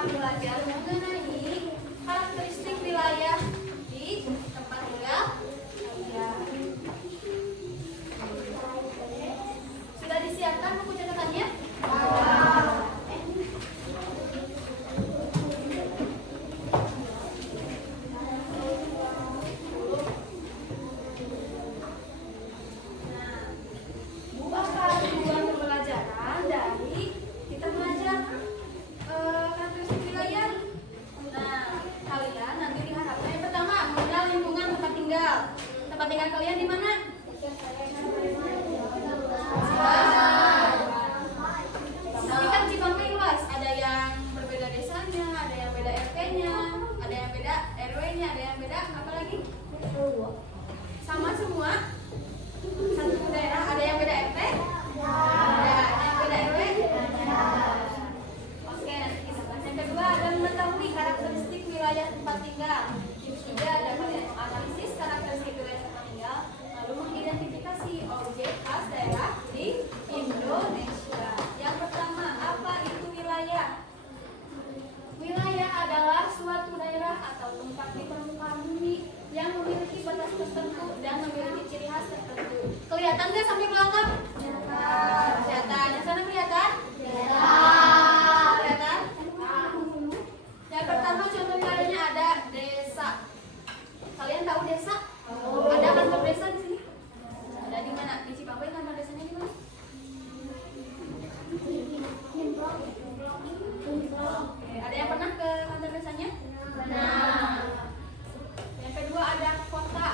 akan belajar mengenai karakteristik wilayah di tempat tinggal kalian. Sudah disiapkan buku catatannya? Tempat tinggal kalian di mana? Tapi kan Cipampe luas, ada yang berbeda desanya, ada yang beda RT-nya, ada yang beda RW-nya, ada yang beda apa lagi? Sama semua? Satu daerah, ada yang beda RT? Ada yang beda RW? Oke, nanti kita bahas. Yang kedua ada mengetahui karakteristik wilayah tempat tinggal. Tips juga ada kalian menganalisis karakteristik wilayah tempat tinggal, lalu mengidentifikasi objek khas daerah di Indonesia. Yang pertama, apa itu wilayah? Wilayah adalah suatu daerah atau tempat di permukaan bumi yang memiliki batas tertentu dan memiliki ciri khas tertentu. Kelihatan nggak sampai belakang? Kelihatan. Yang sana kelihatan? Kelihatan? Yang pertama contoh wilayahnya ada desa. Kalian tahu desa? Ada kantor desa di sini? Ada di mana? Di Cipampe kantor desanya di mana? Oke, ada yang pernah ke kantor desanya? Nah. Yang kedua ada kota.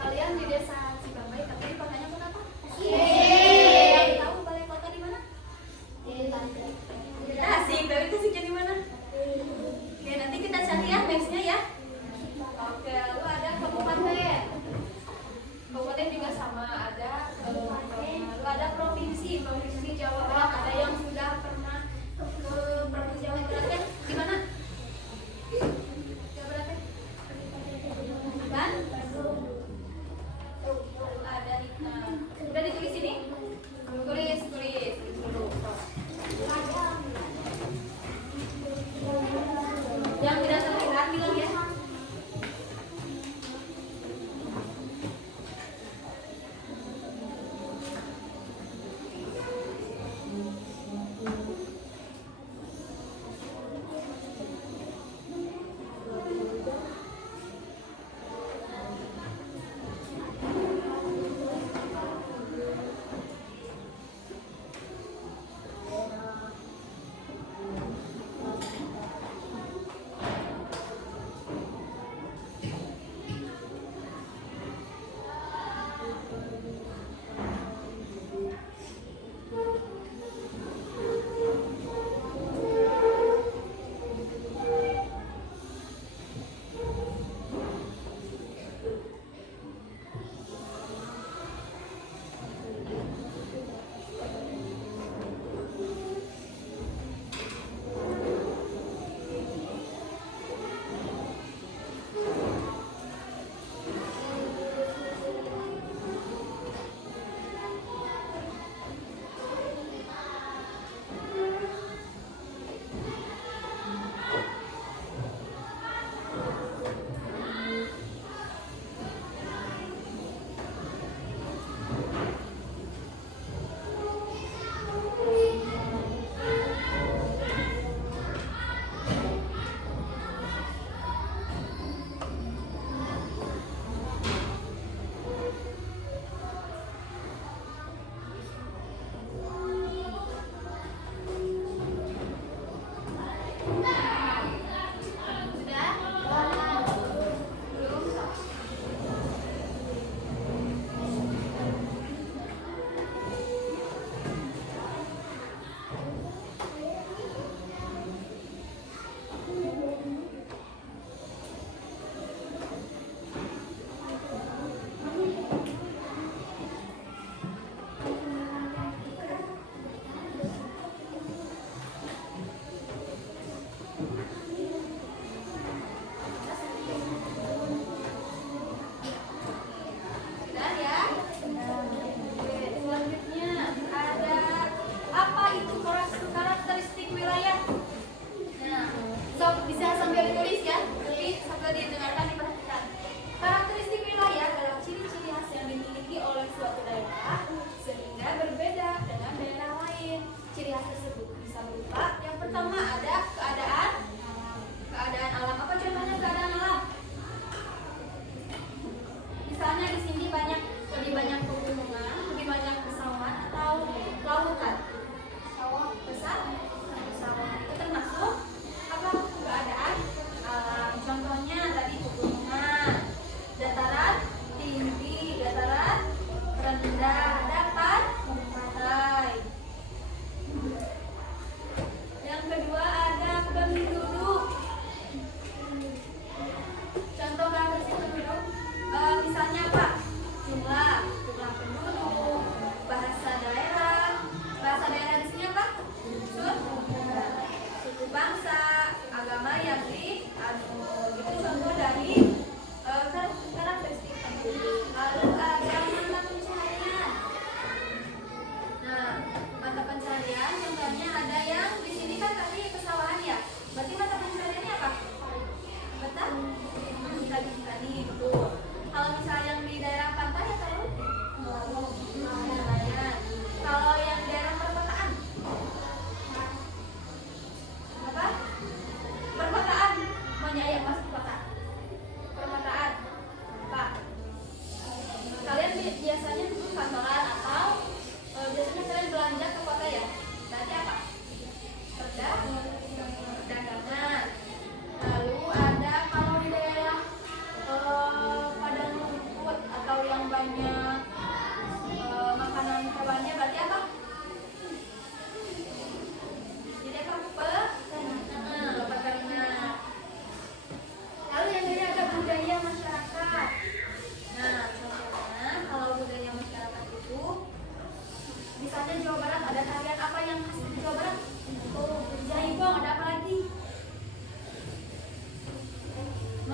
Kalian di desa Cipampe, tapi di kotanya kota apa? Yang tahu balai kota di mana? Tasik, tapi Tasiknya di mana? Oke, nanti kita cari ya nextnya ya. Oke, lalu ada kabupaten. Kabupaten juga sama, ada lalu ada provinsi. Provinsi Jawa Barat, ada yang sudah pernah ke provinsi Jawa Barat di mana? Jawa Barat? Kan? Ada udah ditulis ini? Tulis dulu. Yang tidak terlihat bilang ya.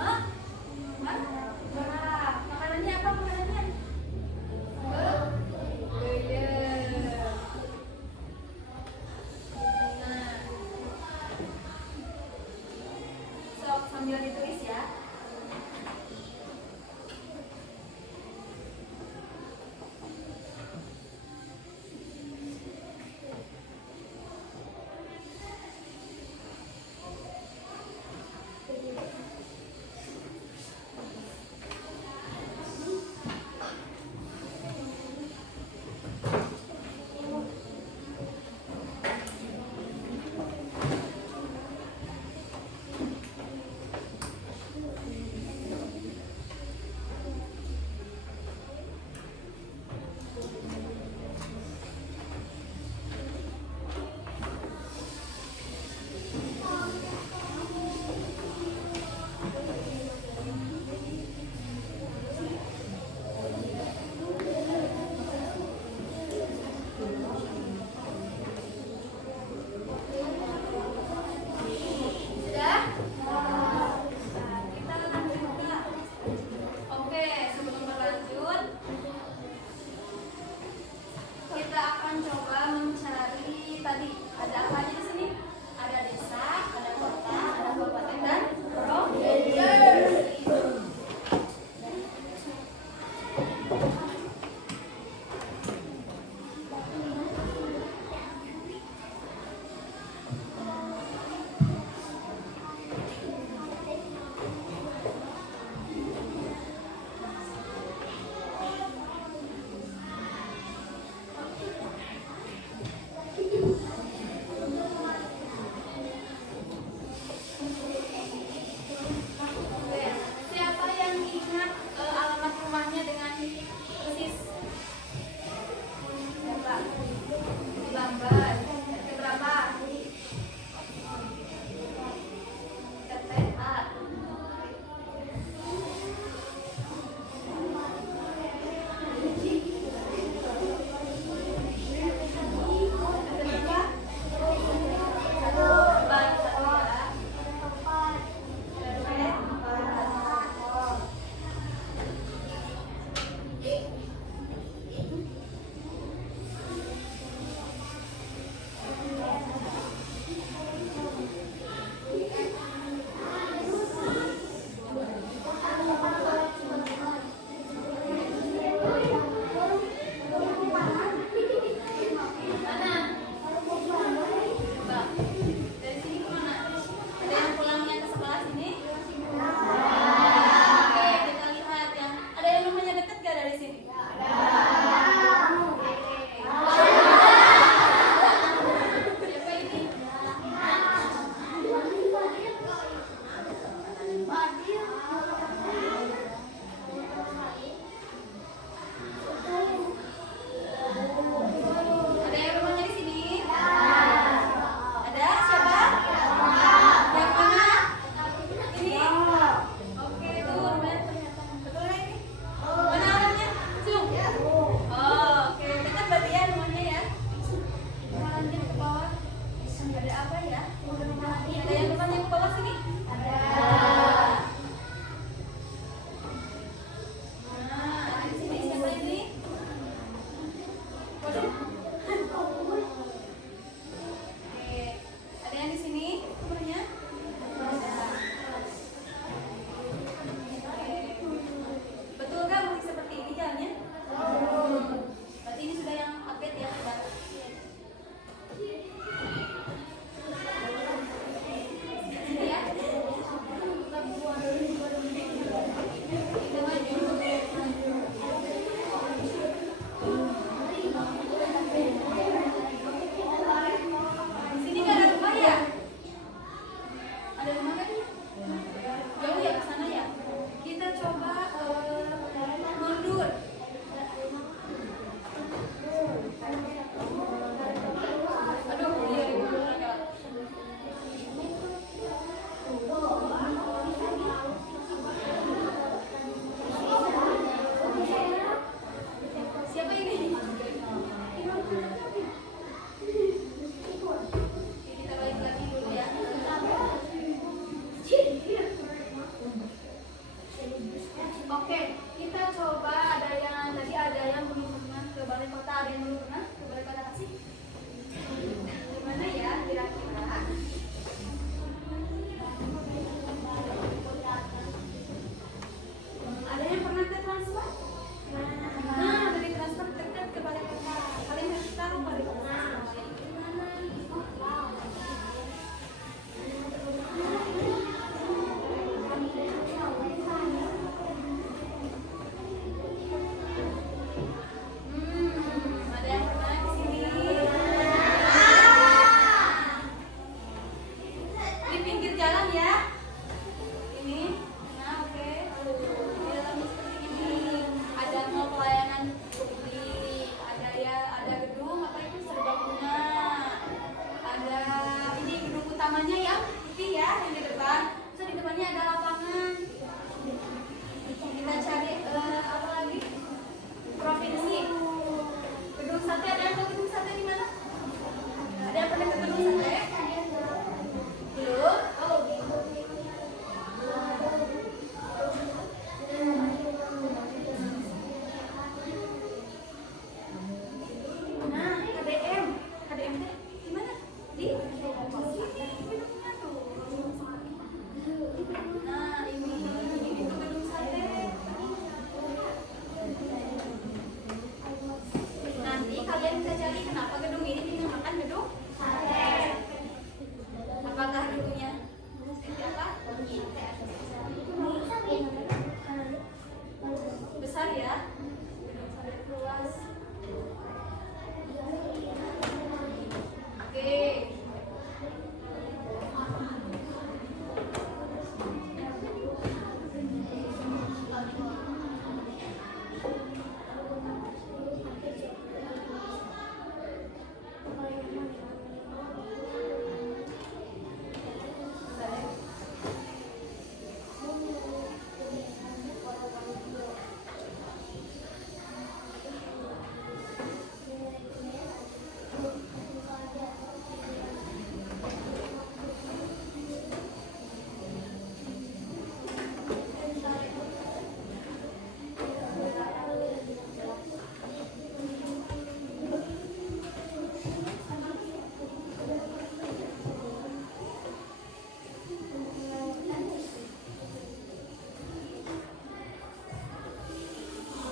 Hah? Marah. Makanannya apa makanannya? Beuyeum. Nah, sok sambil ditulis ya. Sudah? Kita lanjut Kak. Oke, sebelum berlanjut, kita akan coba mencari tadi ada apa aja di sini? Ada desa, ada kota, ada kabupaten dan provinsi. Oke, siapa yang ingat alamat rumahnya dengan persis? Siapa? Lambat. RT berapa? RT A. Mana? Coba. Dari sini kemana? Ada yang pulangnya ke sekolah sini? Oke, kita lihat ya. Ada yang rumahnya dekat gak dari sini? Siapa ini? Ada yang rumahnya di sini? Ada siapa? Yang mana? Ini? Oke, itu rumahnya ternyata. Betul nggak ini? Mana orangnya? Zoom. Oh, oke, dekat berarti ya rumahnya ya. Kita lanjut ke bawah. Ada apa ya? Ada yang rumahnya ke bawah sini? Ada. Nah, ada di sini siapa ini? Waduh. Oke, ada yang di sini rumahnya? Oke. Betul kan masih seperti ini jalannya? Berarti ini sudah yang update ya, sudah. Sini ya. Kita maju. Sini nggak ada rumah ya? Ada rumah kan? Jauh ya ke sana ya? Kita coba mundur. Aduh, iya mundur agak. Siapa ini? Kita balik lagi dulu ya. jalan ya. Ini, nah oke. Di dalamnya seperti ini. Ada mall pelayanan publik, ada gedung apa itu serbaguna. Ada ini gedung utamanya yang putih ya, yang di depan. Terus di depannya ada lapangan. Kita cari apa lagi? Provinsi. Gedung sate, ada yang tahu gedung sate di mana? Ada yang pernah ke gedung sate? Belum? Oh. Nah, KDM. KDM teh di mana? Di sini gedungnya tuh. Nah, ini tuh gedung sate. Nanti kalian bisa cari kenapa gedung ini dinamakan gedung sate. Apakah gedungnya seperti apa? Besar ya? Gedung sate luas. Oke.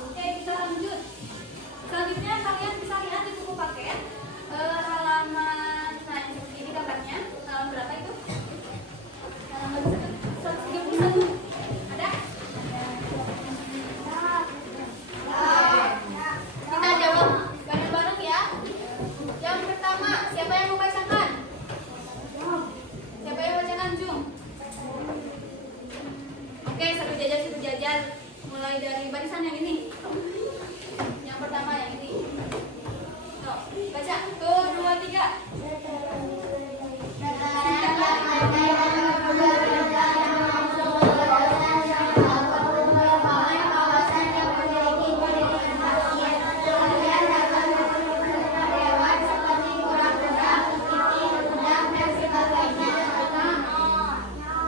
Oke, kita lanjut. Selanjutnya kalian bisa lihat di buku paket halaman, nah yang seperti ini gambarnya. Halaman berapa itu? Halaman 131. Ada? Kita jawab bareng-bareng ya. Yang pertama, siapa yang membacakan? Siapa yang membacakan, Jung? Oke, satu jajar. Mulai dari barisan yang ini. Yang pertama yang ini. Tuh, baca. 1, 2, 3.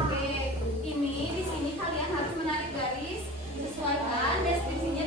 Oke, ini di sini kalian harus menarik garis, sesuaikan deskripsinya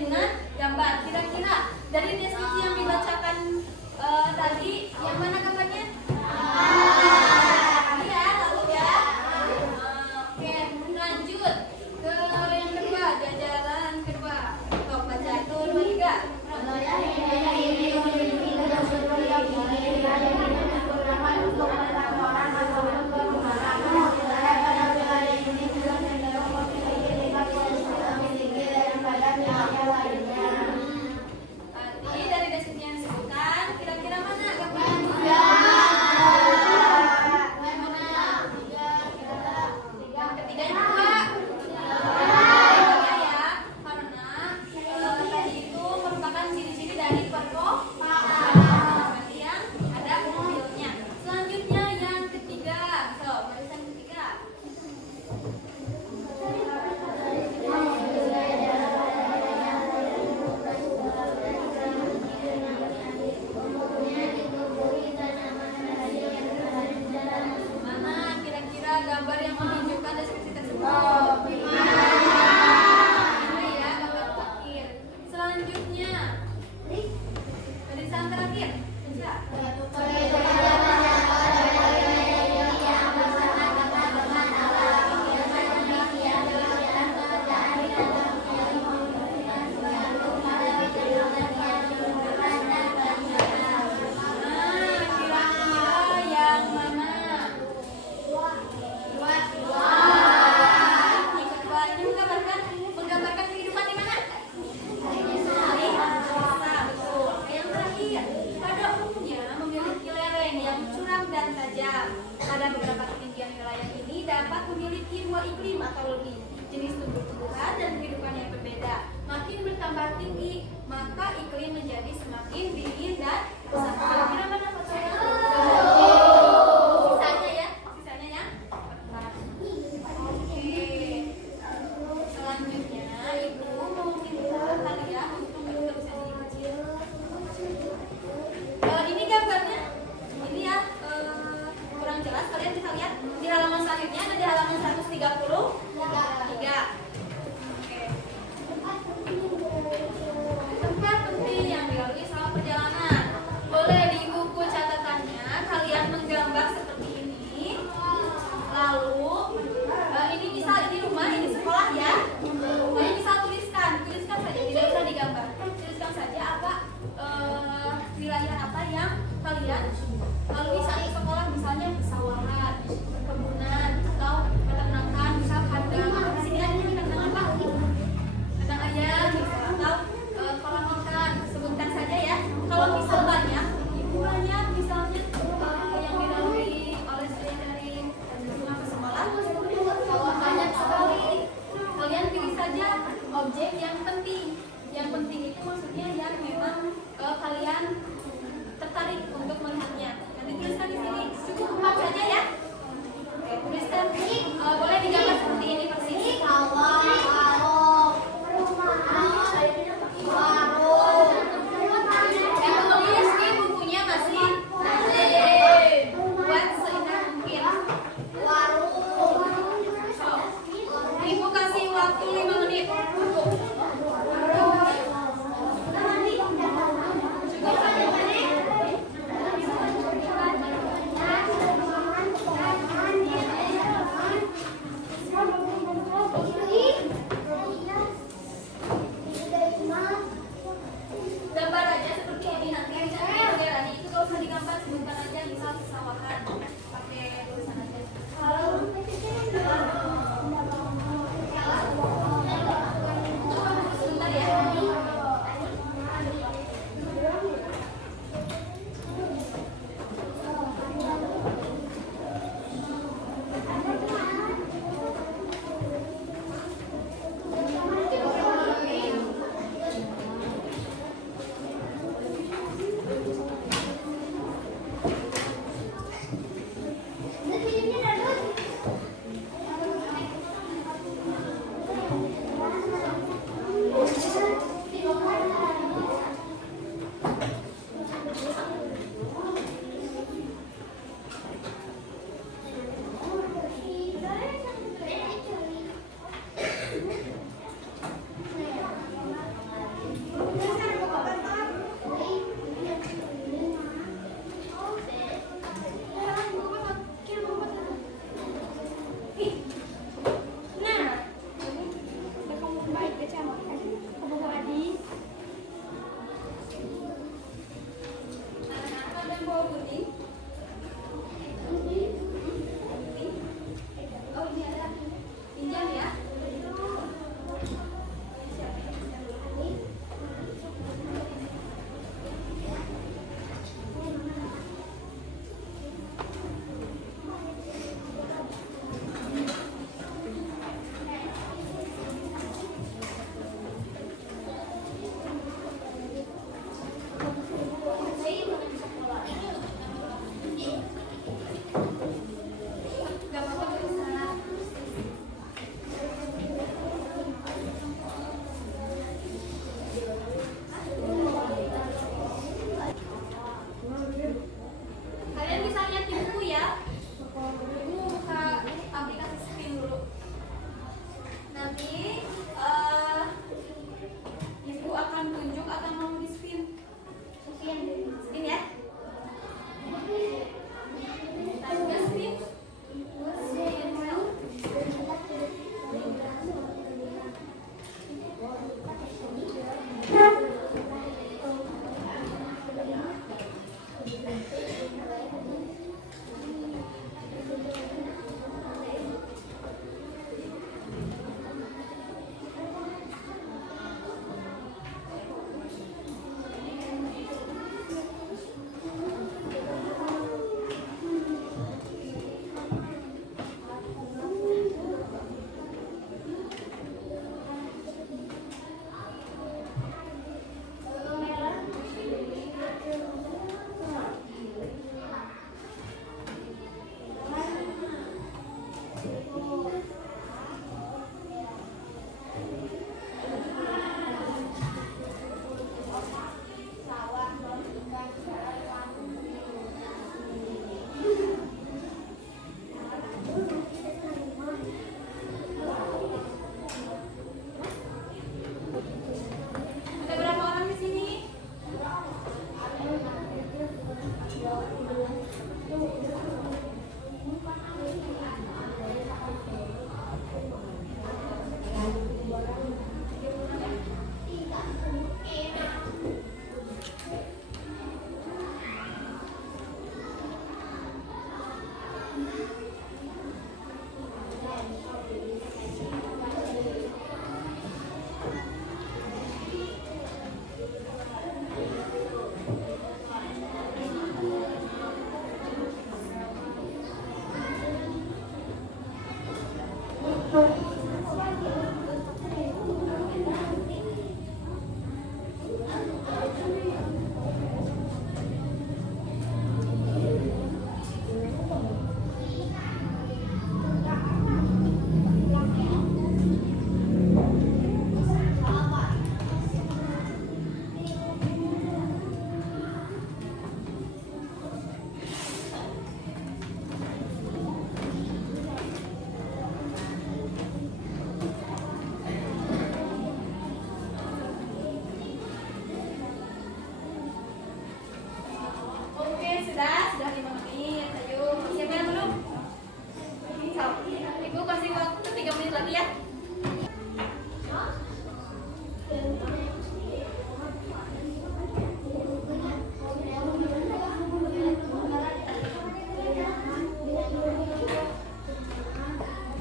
iklim atau lebih. Jenis tumbuh-tumbuhan dan kehidupan yang berbeda. Makin bertambah tinggi, maka iklim menjadi semakin dingin dan sama. Kira-kira mana fotonya? Sisanya ya, sisanya ya. Oke. Selanjutnya ibu mau minta kalian untuk bisa dikecil. Ini gambarnya, ini ya kurang jelas. Kalian bisa lihat di halaman selanjutnya ada di halaman 133. Tempat penting yang dilalui selama perjalanan. Boleh di buku catatan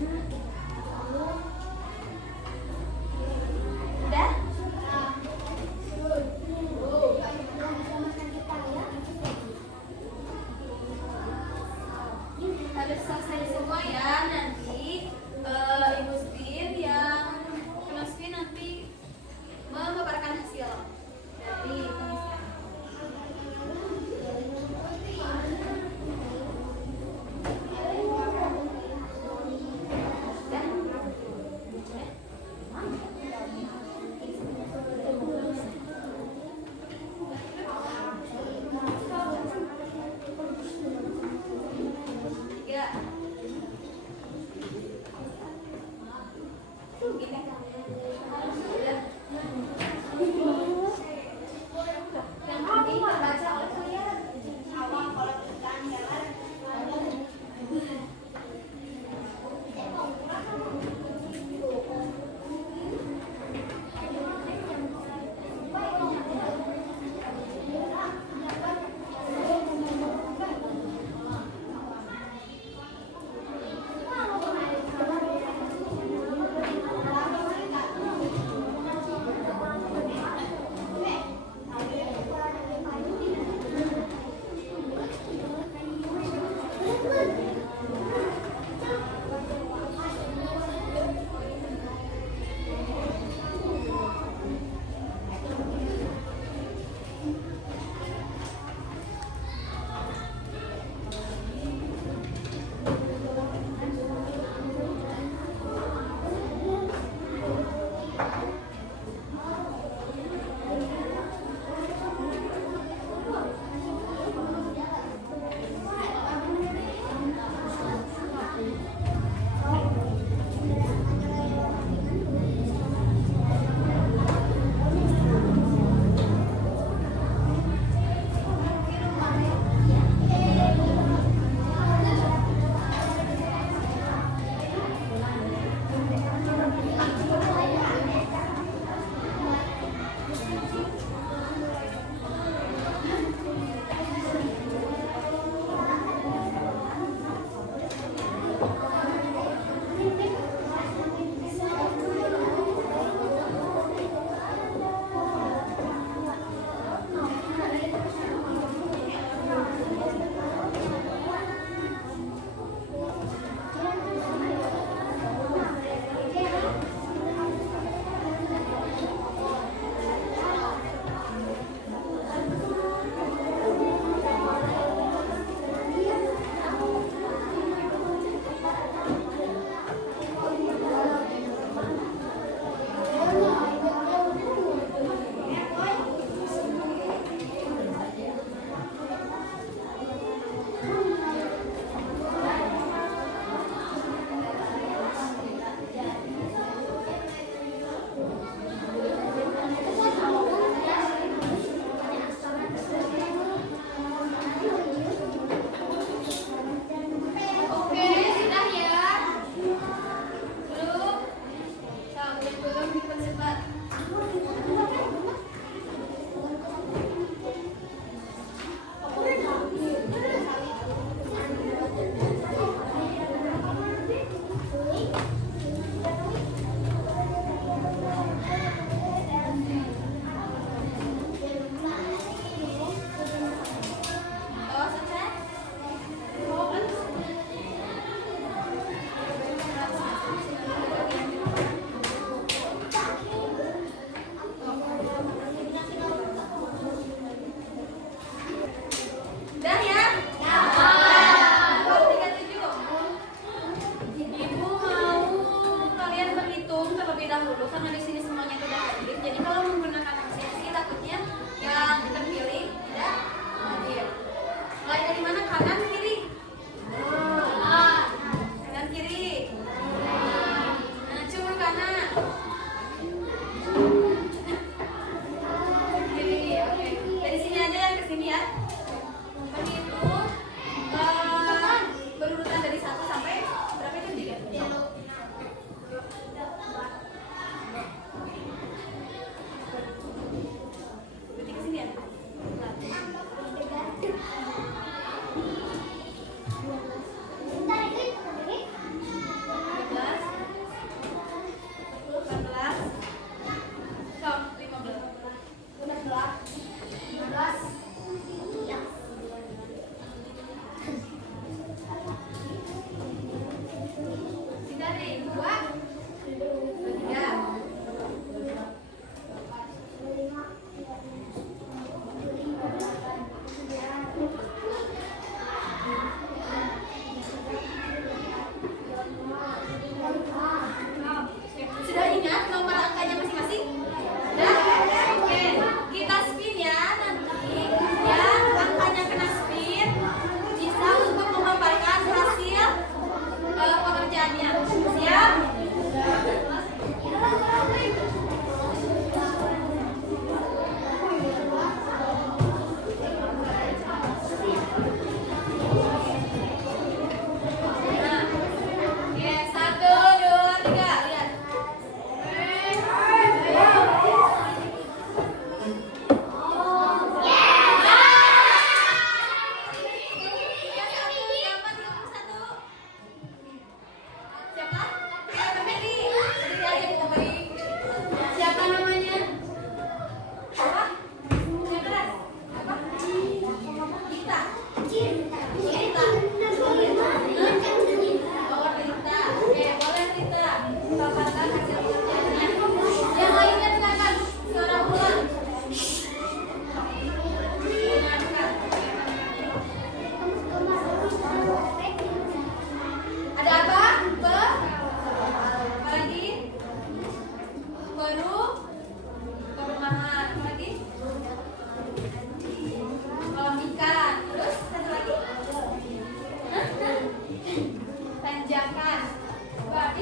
Udah? Harus selesai semua ya. Nanti Ibu Stin yang kena Stin nanti memaparkan hasil dari pengisian.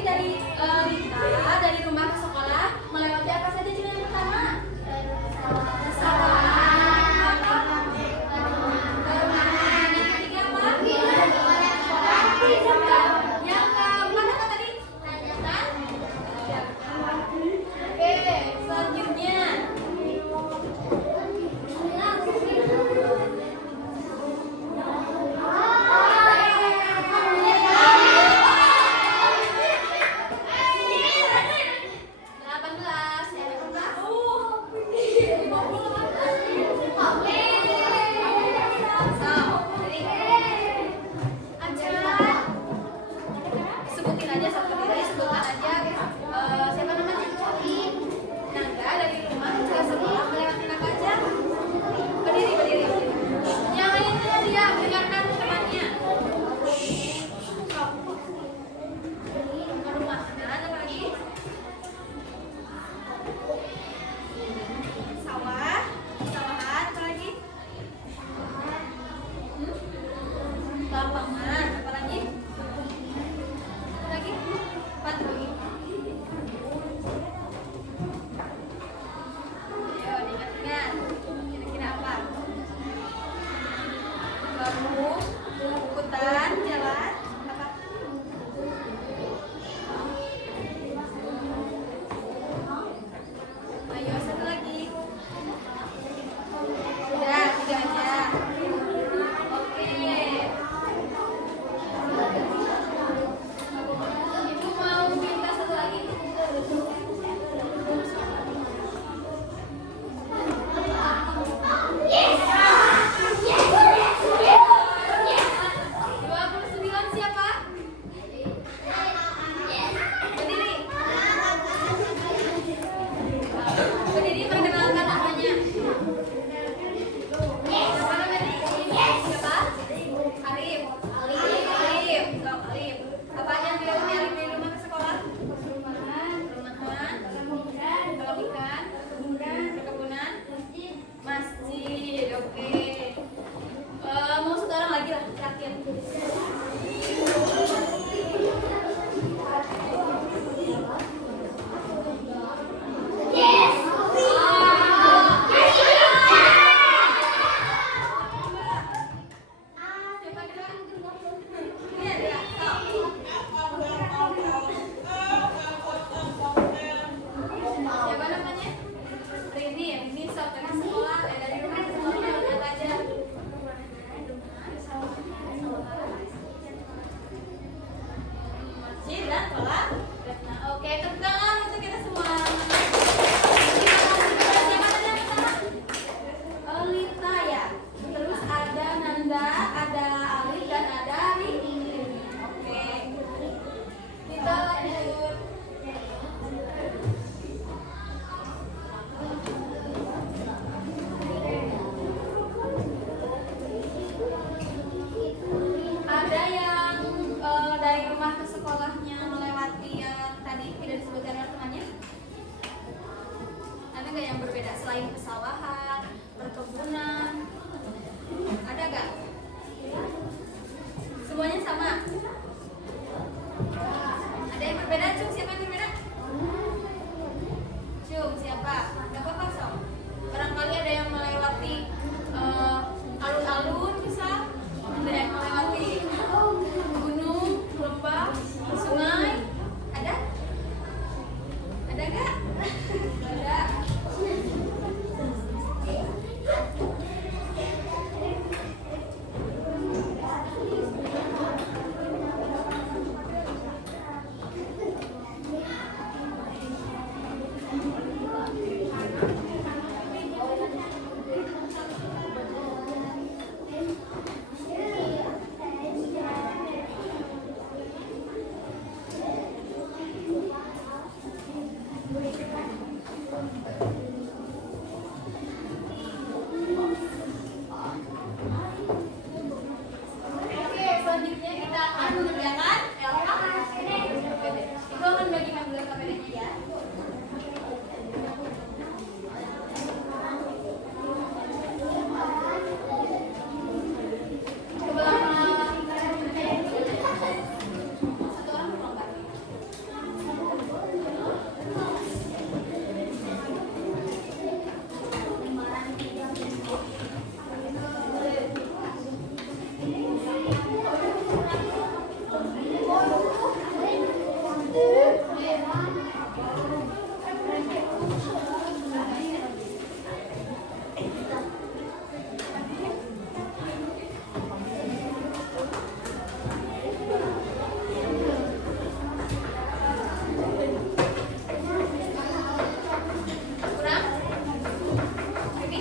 dari Rita dari rumah ke sekolah melewati apa saja Cina yang pertama? Sawah. Yang ketiga apa? Yang keempat apa tadi? Oke, selanjutnya. Sebutin aja satu diri, sebutkan aja siapa namanya? Nangga dari rumah ke sekolah melewati apa aja? Berdiri. Yang lainnya diam, dengarkan temannya. Rumahan, apa lagi? Sawah, sawahan, apa lagi? Lapangan, apa lagi? Lagi? Empat lagi. Ayo diingat-ingat. Kira-kira apa? Bambu, hutan, jalan, apa? Ayo satu lagi. Sudah, tiga aja. Oke. Ibu mau minta satu lagi. Dua puluh sembilan siapa? Berdiri. Berdiri perkenalkan namanya. Siapa namanya? Siapa? Arif. Arif. Sok, Arif. Apa aja yang dilewati Arif dari rumah ke sekolah? Rumahan, kolam ikan, perkebunan, masjid. Oke. Mau satu orang lagi lah, terakhir. Siapa kira? Ini ada. Siapa namanya? Rini. Rini sok dari sekolah, dari rumah ke sekolah melewati apa aja? Masjid dan kolam. Nah, oke, tepuk tangan untuk kita semua. Siapa tadi yang pertama? Lita ya. Terus ada Nanda, ada Ali dan ada Rini. Oke. Kita lanjut. Ada yang dari rumah ke sekolahnya melewati yang tadi tidak disebutkan oleh temannya? Ada nggak yang berbeda selain pesawahan, perkebunan? Ada nggak? Semuanya sama? Ada yang berbeda? Cung, siapa yang berbeda? Cung, siapa? Nggak apa-apa, Sok. Barangkali ada yang melewati alun-alun misal, ada yang melewati gunung, lembah, sungai. Ada? Ada nggak? Ada. Kurang? Ini?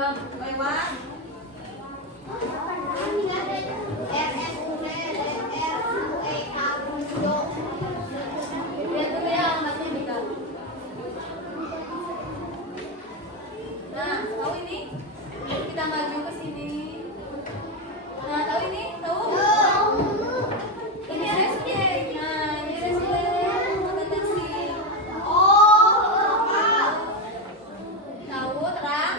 lewat. Lihat dulu ya alamatnya Dika. Nah, tahu ini? Kita maju ke sini. Nah, tahu ini? Tahu? Ini respect. Nah, ini respect. Mata taksi. Tahu terang?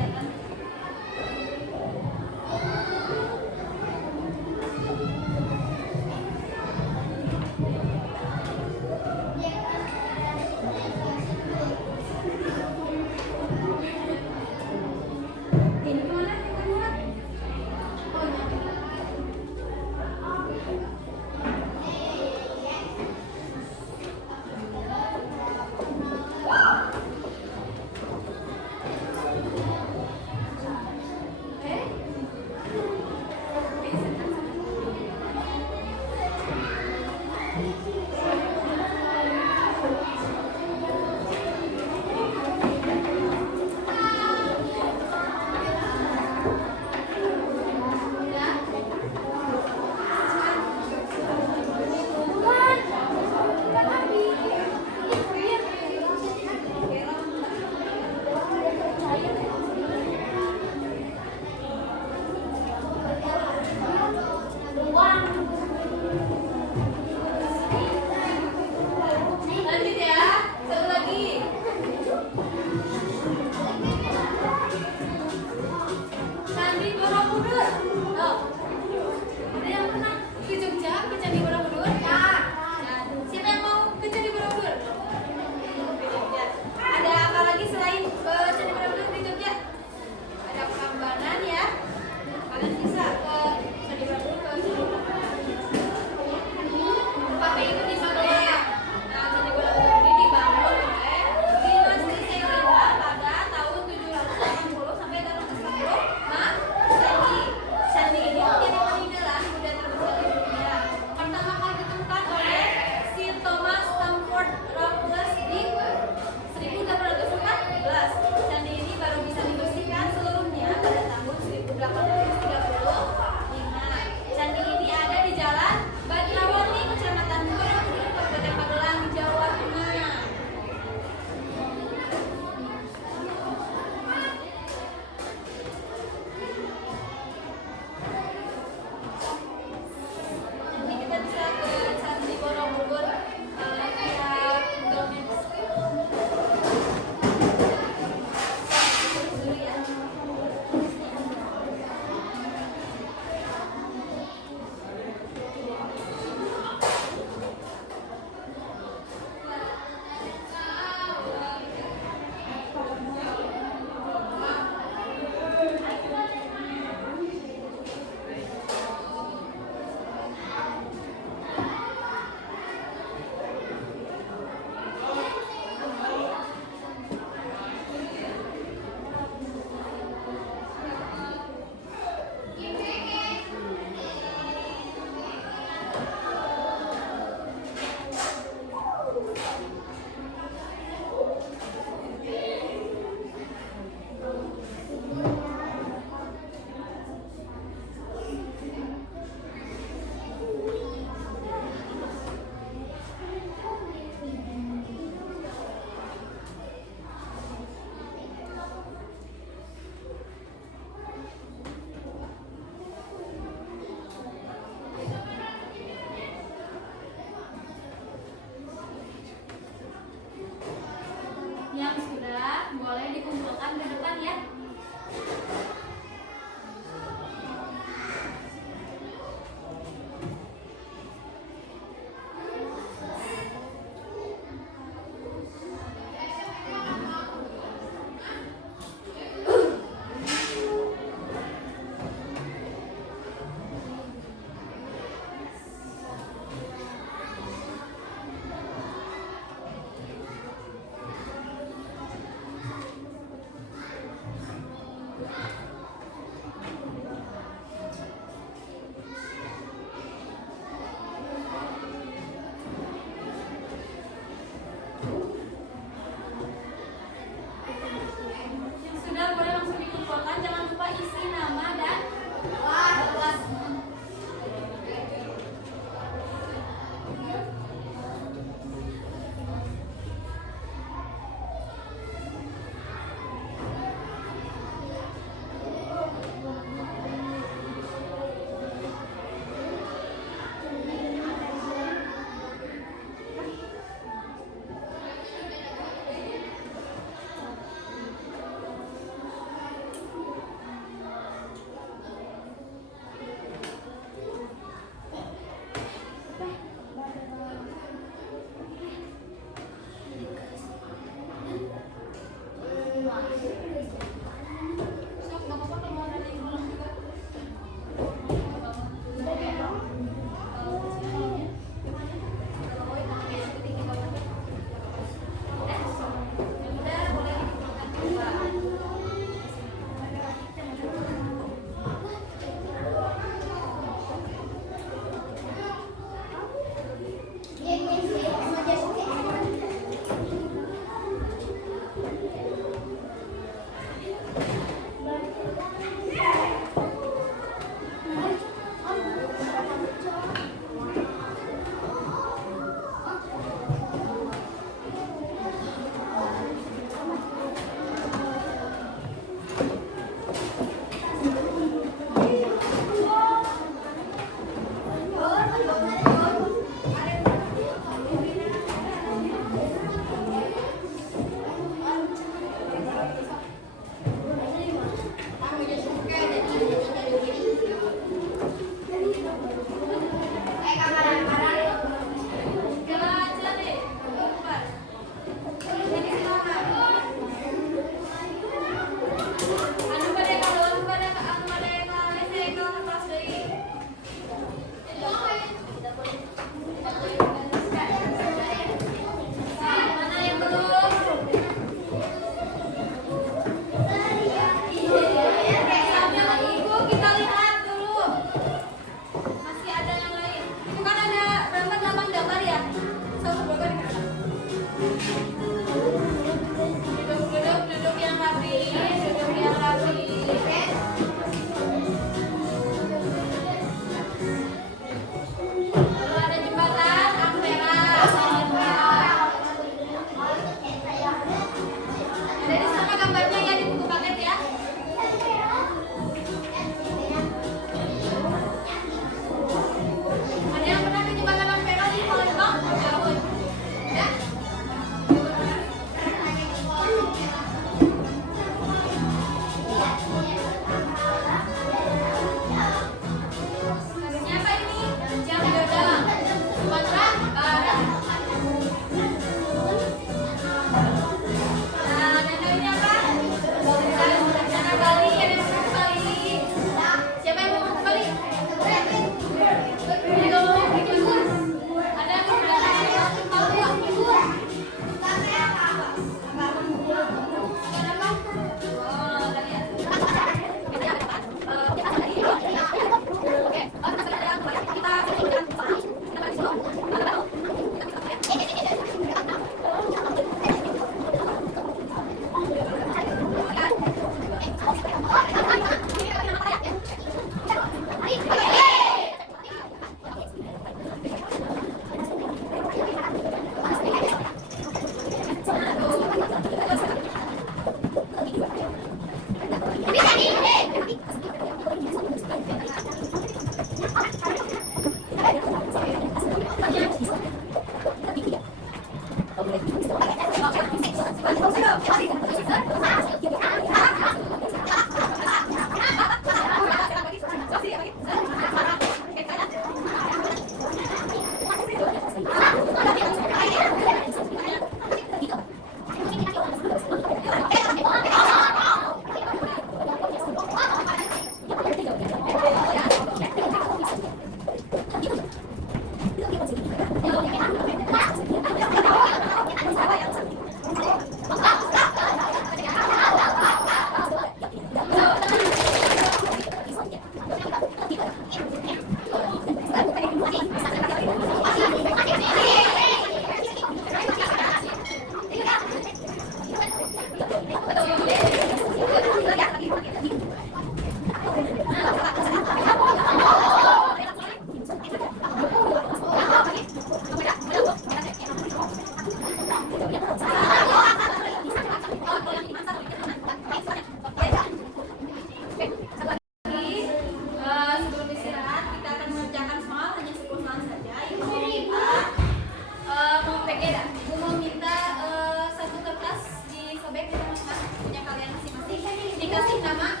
dikasih nama.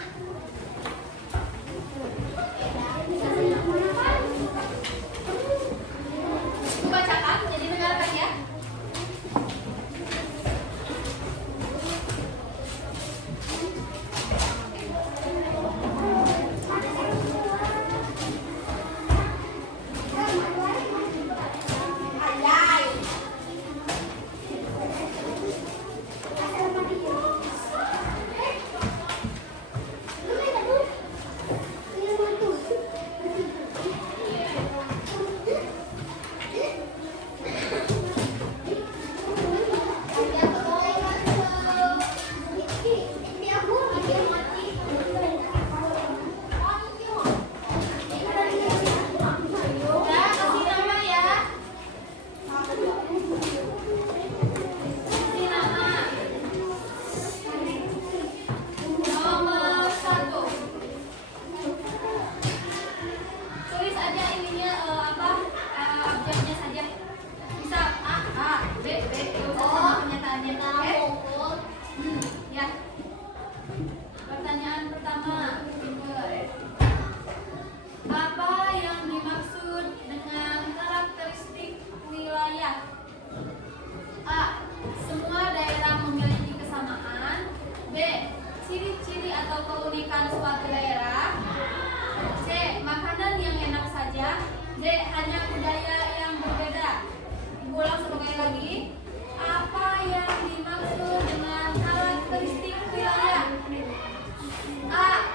Dikasih nama apa? Aku bacakan, jadi dengarkan ya. Suatu daerah. C. Makanan yang enak saja. D. Hanya budaya yang berbeda. Ulang sekali lagi. Apa yang dimaksud dengan karakteristik wilayah? A.